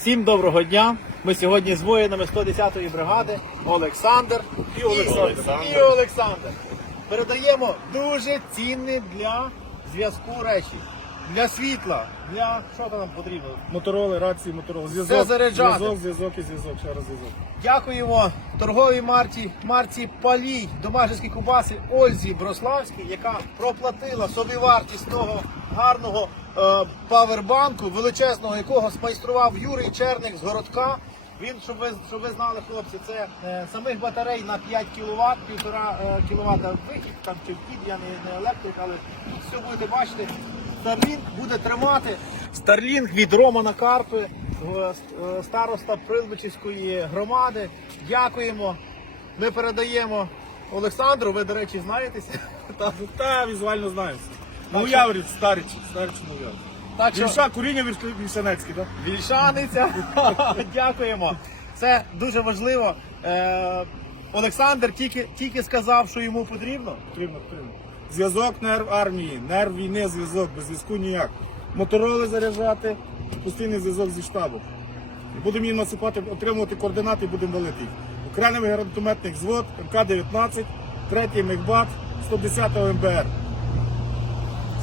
Всім доброго дня. Ми сьогодні з воїнами 110-ї бригади Олександр і Олександр. І Олександр. Передаємо дуже цінні для зв'язку речі. Для світла, для що там потрібно? Мотороли, рації, мотороли. Все Зв'язок, заряджати. зв'язок, зв'язок і зв'язок, ще раз зв'язок. Дякуємо торговій марці, марці Палій, домашнські кубаси Ользі Брославській, яка проплатила собівартість того гарного е, павербанку, величезного, якого смайстрував Юрій Черник з городка. Він, щоб ви, щоб ви знали, хлопці, це е, самих батарей на 5 кВт, 1,5 кВт вихід, там чи вхід, я не, не електрик, але все будете бачити. Starlink буде тримати. Starlink від Романа Карпи, е, староста Прилбичівської громади. Дякуємо. Ми передаємо Олександру. Ви, до речі, знаєтеся. Та- Та візуально знаю. Ну, Уяврить, старич, старич ну. Так що Вірша, куріння Віршанецький, так? Вільшаниця. Дякуємо. Це дуже важливо. Е, Олександр тільки, тільки сказав, що йому потрібно. Потрібно, потрібно. Зв'язок нерв армії, нерв війни, зв'язок, без зв'язку ніяк. Мотороли заряджати, постійний зв'язок зі штабом. І Будемо їм насипати, отримувати координати і будемо валити їх. Окремий гранатометний взвод, МК-19, 3-й Мехбат, 110 МБР.